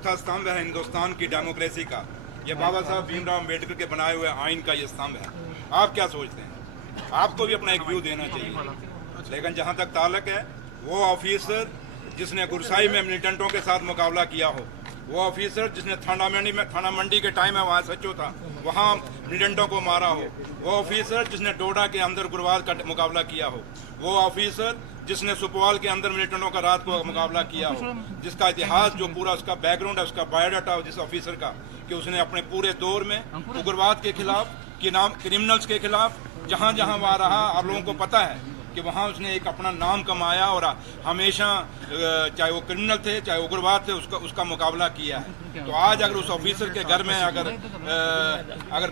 चौथा स्तंभ है हिंदुस्तान की डेमोक्रेसी का। ये बाबा साहब भीमराव अम्बेडकर के बनाए हुए आइन का ये स्तंभ है। आप क्या सोचते हैं? आपको भी अपना एक व्यू देना चाहिए। लेकिन जहाँ तक ताल्लुक है, वो ऑफिसर जिसने गुरसाई में मिलिटेंटों के साथ मुकाबला किया हो, वो ऑफिसर जिसने थाना मंडी के टाइम में वहाँ सचो था, वहाँ मिलिटेंटों को मारा हो, वो ऑफिसर जिसने डोडा के अंदर उग्रवाद का मुकाबला किया हो, वो ऑफिसर जिसने सुपवाल के अंदर मिलिटेंटों का रात को मुकाबला किया हो, जिसका इतिहास जो पूरा उसका बैकग्राउंड है, उसका बायोडाटा हो जिस ऑफिसर का, कि उसने अपने पूरे दौर में उग्रवाद के खिलाफ, क्रिमिनल्स के खिलाफ जहाँ जहाँ वहाँ रहा, आप लोगों को पता है कि वहाँ उसने एक अपना नाम कमाया और हमेशा चाहे वो क्रिमिनल थे चाहे उग्रवाद थे उसका मुकाबला किया है। तो आज अगर उस ऑफिसर के घर में अगर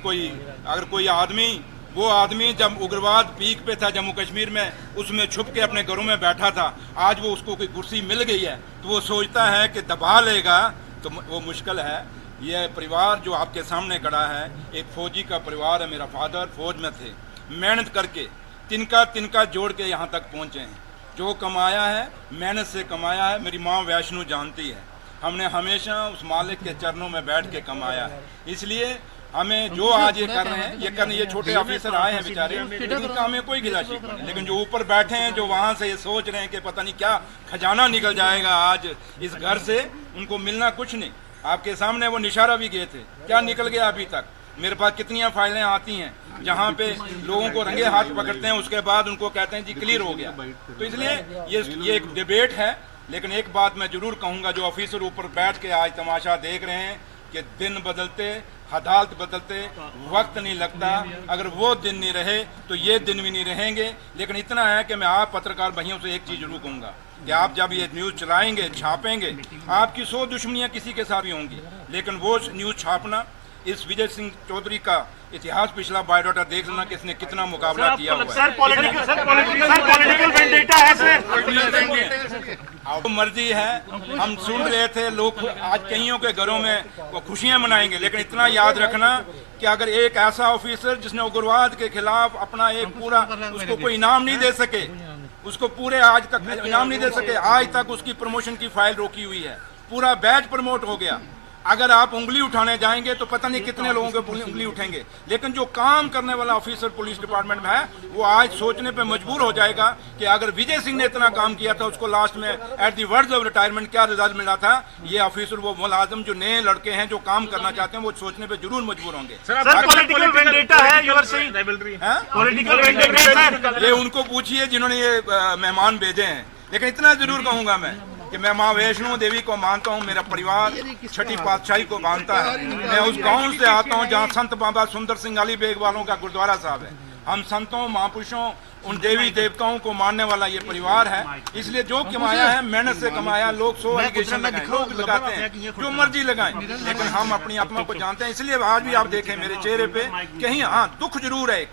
कोई आदमी, वो आदमी जब उग्रवाद पीक पे था जम्मू कश्मीर में, उसमें छुप के अपने घरों में बैठा था, आज वो उसको कोई कुर्सी मिल गई है तो वो सोचता है कि दबा लेगा, तो वो मुश्किल है। ये परिवार जो आपके सामने खड़ा है, एक फौजी का परिवार है। मेरा फादर फौज में थे, मेहनत करके तिनका जोड़ के यहाँ तक पहुँचे हैं। जो कमाया है मेहनत से कमाया है। मेरी माँ वैष्णो जानती है, हमने हमेशा उस मालिक के चरणों में बैठ के कमाया है। इसलिए हमें जो आज ये कर रहे हैं, ये छोटे ऑफिसर आए हैं बेचारे, इनका हमें कोई गिला शिकवा नहीं। लेकिन जो ऊपर बैठे हैं, जो वहाँ से ये सोच रहे हैं कि पता नहीं क्या खजाना निकल जाएगा आज इस घर से, उनको मिलना कुछ नहीं। आपके सामने वो निशारा भी गए थे, क्या निकल गया अभी तक? मेरे पास कितनी फाइलें आती हैं जहाँ पे लोगों को रंगे हाथ पकड़ते हैं, उसके बाद उनको कहते हैं जी क्लियर हो गया। तो इसलिए ये एक डिबेट है। लेकिन एक बात मैं जरूर कहूँगा, जो ऑफिसर ऊपर बैठ के आज तमाशा देख रहे हैं कि दिन बदलते, हालात बदलते, वक्त नहीं लगता, अगर वो दिन नहीं रहे तो ये दिन भी नहीं रहेंगे। लेकिन इतना है कि मैं आप पत्रकार भाइयों से एक चीज़ जरूर कहूँगा कि आप जब ये न्यूज़ चलाएंगे, छापेंगे, आपकी 100 दुश्मनियाँ किसी के साथ भी होंगी, लेकिन वो न्यूज़ छापना, इस विजय सिंह चौधरी का इतिहास, पिछला बायोडाटा देख लेना कि इसने कितना मुकाबला किया हुआ है। आपको मर्जी है, हम सुन रहे थे लोग आज कईयों के घरों में वो खुशियां मनाएंगे, लेकिन इतना याद रखना कि अगर एक ऐसा ऑफिसर जिसने उग्रवाद के खिलाफ अपना एक पूरा, उसको कोई इनाम नहीं दे सके, उसको पूरे आज तक इनाम नहीं दे सके, आज तक उसकी प्रमोशन की फाइल रोकी हुई है, पूरा बैच प्रमोट हो गया। अगर आप उंगली उठाने जाएंगे तो पता नहीं कितने लोगों के उंगली उठेंगे। लेकिन जो काम करने वाला ऑफिसर पुलिस डिपार्टमेंट में है, वो आज सोचने पे मजबूर हो जाएगा कि अगर विजय सिंह ने इतना काम किया था, उसको लास्ट में at the words of retirement क्या रिजल्ट मिला था, ये ऑफिसर, वो मुलाजिम, जो नए लड़के हैं जो काम करना चाहते हैं, वो सोचने पे जरूर मजबूर होंगे। ये उनको पूछिए जिन्होंने ये मेहमान भेजे हैं। लेकिन इतना जरूर कहूंगा मैं कि मैं माँ वैष्णो देवी को मानता हूँ, मेरा परिवार छठी पातशाही को मानता है। मैं उस गांव से आता हूँ जहाँ संत बाबा सुंदर सिंह अली बेग वालों का गुरुद्वारा साहब है। हम संतों, महापुरुषों, उन देवी देवताओं को मानने वाला ये परिवार है। इसलिए जो कमाया है मेहनत से कमाया। लोग 100 एलिगेशन लगाएं, लोग लगाते हैं, जो मर्जी लगाएं, लेकिन हम अपनी आत्मा को जानते हैं। इसलिए आज भी आप देखें मेरे चेहरे पे कहीं हाँ दुख जरूर है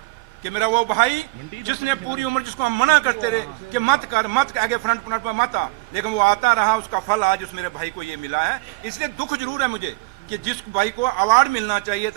कि मेरा वो भाई जिसने पूरी उम्र, जिसको हम मना करते रहे कि मत कर, आगे फ्रंट पर मत आ, लेकिन वो आता रहा, उसका फल आज उस मेरे भाई को ये मिला है। इसलिए दुख जरूर है मुझे कि जिस भाई को अवार्ड मिलना चाहिए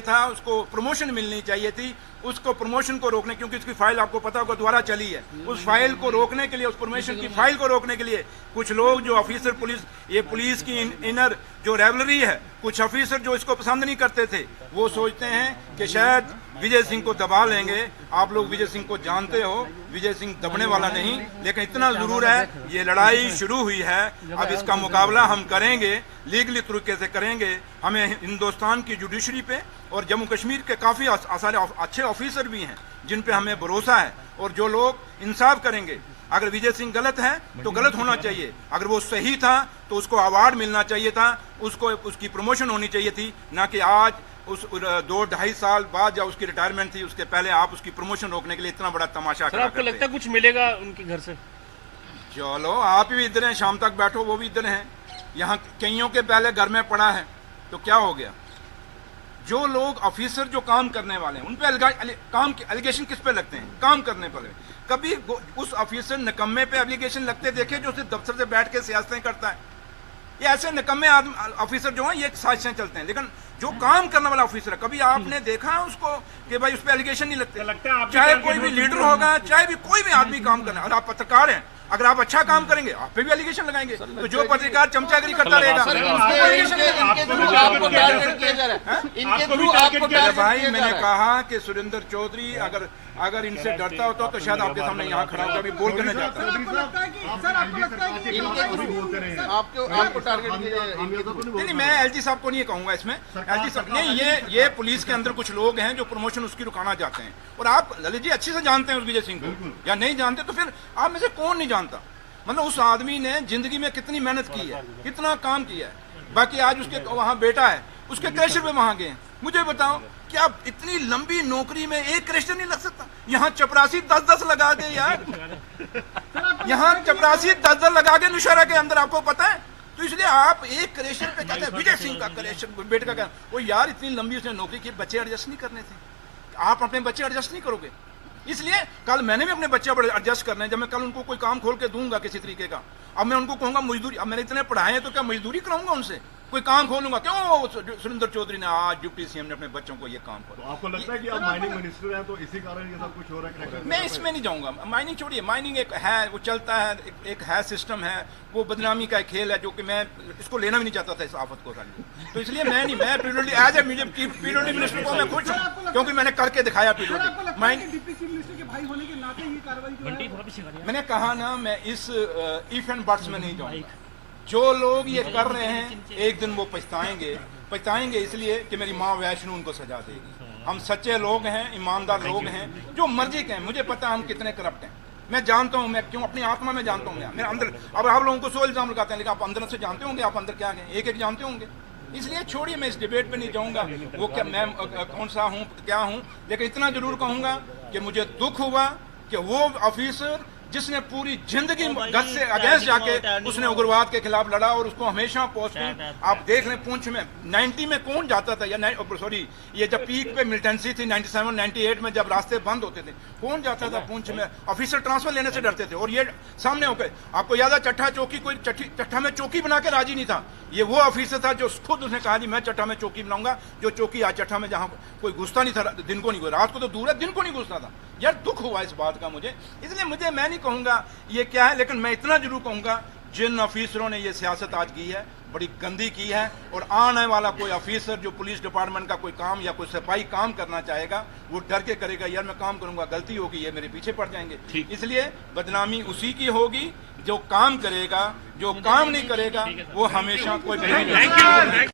था, उसको प्रमोशन मिलनी चाहिए थी, उसको प्रमोशन को रोकने, क्योंकि उसकी फाइल आपको पता होगा दोबारा चली है, उस फाइल को रोकने के लिए, उस प्रमोशन की फाइल को रोकने के लिए कुछ लोग जो ऑफिसर पुलिस की इनर जो रेवलरी है, कुछ ऑफिसर जो इसको पसंद नहीं करते थे, वो सोचते हैं कि शायद विजय सिंह को दबा लेंगे। आप लोग विजय सिंह को जानते हो, विजय सिंह दबने वाला नहीं। लेकिन इतना जरूर है, ये लड़ाई शुरू हुई है, अब इसका मुकाबला हम करेंगे, लीगली तरीके से करेंगे। हमें हिंदुस्तान की जुडिशरी पे और जम्मू कश्मीर के काफ़ी सारे अच्छे ऑफिसर भी हैं जिन पे हमें भरोसा है, और जो लोग इंसाफ करेंगे। अगर विजय सिंह गलत है तो गलत होना चाहिए, अगर वो सही था तो उसको अवार्ड मिलना चाहिए था, उसकी प्रमोशन होनी चाहिए थी, ना कि आज उस 2-2.5 साल बाद जब उसकी रिटायरमेंट थी उसके पहले आप उसकी प्रमोशन रोकने के लिए इतना बड़ा तमाशा सर, आपको लगता है कुछ मिलेगा उनके घर से? चलो आप भी इधर हैं, शाम तक बैठो, वो भी इधर हैं। यहाँ कईयों के पहले घर में पड़ा है तो क्या हो गया? जो लोग ऑफिसर जो काम करने वाले हैं उन पे एलिगेशन किस पे लगते हैं? काम करने पर। कभी उस ऑफिसर निकम्मे पे एलिगेशन लगते देखे जो सिर्फ दफ्तर से बैठ के सियासतें करता है? ये ऐसे निकम्मे ऑफिसर जो हैं ये साजिशें चलते हैं। लेकिन जो काम करने वाला ऑफिसर है, कभी आपने देखा है उसको कि भाई उस पर एलिगेशन नहीं लगते? चाहे कोई भी लीडर होगा, चाहे भी कोई भी आदमी काम करना, और आप पत्रकार हैं, अगर आप अच्छा काम करेंगे आप पे भी एलिगेशन लगाएंगे। तो जो पत्रकार चमचागिरी करता रहेगा भाई, मैंने कहा कि सुरेंद्र चौधरी अगर इनसे डरता होता तो शायद आपके सामने यहाँ खड़ा होकर अभी बोल कर नहीं जाता। आपको टारगेट नहीं, मैं एलजी साहब को नहीं कहूंगा इसमें। एलजी साहब नहीं, ये पुलिस के अंदर कुछ लोग हैं जो प्रमोशन उसकी रुकाना चाहते हैं, और आप ललित जी अच्छे से जानते हैं उस विजय सिंह को, या नहीं जानते तो फिर आप में से कौन नहीं जानता। मतलब उस आदमी ने जिंदगी में कितनी मेहनत की है, कितना काम किया है। बाकी आज उसके वहाँ बेटा है, उसके क्रैशर पे वहाँ गए। मुझे बताओ क्या इतनी लंबी नौकरी में एक क्रैशर नहीं लग सकता? यहाँ चपरासी 10-10 लगा के यार, यहाँ चपरासी 10-10 लगा के नौशहरा के अंदर, आपको पता है। तो इसलिए आप एक क्रैशर पे कहते हैं विजय सिंह का क्रैशर बेटे का, वो यार इतनी लंबी उसने नौकरी की, बच्चे एडजस्ट नहीं करने थे। आप अपने बच्चे एडजस्ट नहीं करोगे, इसलिए कल मैंने भी अपने बच्चे पर एडजस्ट करना है। जब मैं कल उनको कोई काम खोल के दूंगा किसी तरीके का, अब मैं उनको कहूंगा मजदूरी, अब मैंने इतने पढ़ाए हैं तो क्या मजदूरी कराऊंगा उनसे? कोई काम खोलूंगा क्यों? सुरेंद्र चौधरी ने आज डिप्टी सीएम ने अपने बच्चों को ये काम खोला। तो आपको लगता है कि आप माइनिंग मिनिस्टर हैं तो इसी कारण ये सब कुछ हो रहा है? मैं इसमें नहीं जाऊंगा। माइनिंग छोड़िए, माइनिंग एक है, वो चलता है, एक है सिस्टम है, वो बदनामी का एक खेल है जो कि मैं इसको लेना भी नहीं चाहता था इस आफत को सारी। तो इसलिए मैं नहीं, मैं PWD as a PWD minister को मैं खुश हूँ क्योंकि मैंने करके दिखाया पीडब्ल्यूडी। मैंने कहा ना, मैं इस इफ एंड बट्स में नहीं जाऊंगा। जो लोग ये कर रहे हैं एक दिन वो पछताएंगे इसलिए कि मेरी माँ वैष्णो उनको सजा देगी। हम सच्चे लोग हैं, ईमानदार लोग हैं, जो मर्जी के हैं। मुझे पता है हम कितने करप्ट हैं, मैं जानता हूँ, मैं क्यों अपनी आत्मा में जानता हूँ। मेरे अंदर, अब आप लोगों को 100 इल्जाम लगाते हैं, लेकिन आप अंदर से जानते होंगे आप अंदर क्या है, एक जानते होंगे। इसलिए छोड़िए, मैं इस डिबेट पे नहीं जाऊंगा वो क्या मैं कौन सा हूँ क्या हूँ। लेकिन इतना जरूर कहूंगा कि मुझे दुख हुआ कि वो ऑफिसर जिसने पूरी जिंदगी गद से अगेंस्ट जाके उसने उग्रवाद के खिलाफ लड़ा, और उसको हमेशा पोस्टिंग आप देख लें पुंछ में 90 में कौन जाता था, या सॉरी ये जब पीक पे मिलिटेंसी थी 97 98 में जब रास्ते बंद होते थे, कौन जाता था पुंछ में? ऑफिसर ट्रांसफर लेने से डरते थे। और ये सामने होकर आपको याद है, चट्ठा चौकी, कोई चट्ठा में चौकी बना के राजी नहीं था। ये वो ऑफिसर था जो खुद उसने कहा जी मैं चट्ठा में चौकी बनाऊंगा, जो चौकी आज चट्ठा में जहाँ कोई घुसता नहीं था, दिन को नहीं, कोई रात को तो दूर है, दिन को नहीं घुसता था। यार दुख हुआ इस बात का मुझे। इसलिए मैं नहीं कहूंगा ये क्या है, लेकिन मैं इतना जरूर कहूंगा जिन ऑफिसरों ने ये सियासत आज की है बड़ी गंदी की है, और आने वाला कोई ऑफिसर जो पुलिस डिपार्टमेंट का कोई काम या कोई सिपाही काम करना चाहेगा वो डर के करेगा, यार मैं काम करूंगा, गलती होगी, ये मेरे पीछे पड़ जाएंगे। इसलिए बदनामी उसी की होगी जो काम करेगा, जो काम नहीं करेगा वो हमेशा कोई